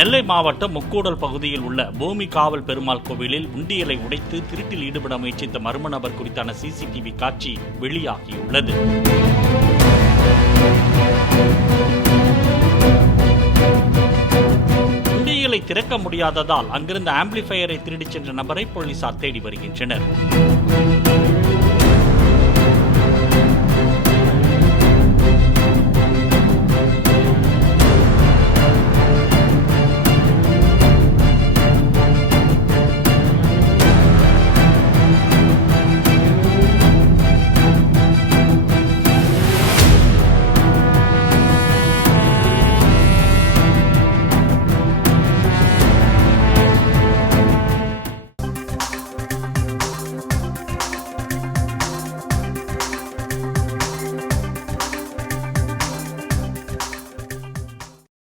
நெல்லை மாவட்டம் முக்கூடல் பகுதியில் உள்ள பூமி காவல் பெருமாள் கோவிலில் உண்டியலை உடைத்து திருட்டில் ஈடுபட முயற்சித்த மர்ம நபர் குறித்தான சிசிடிவி காட்சி வெளியாகியுள்ளது. உண்டியலை திறக்க முடியாததால் அங்கிருந்த ஆம்பிளிஃபையரை திருடிச் சென்ற நபரை போலீசார் தேடி வருகின்றனர்.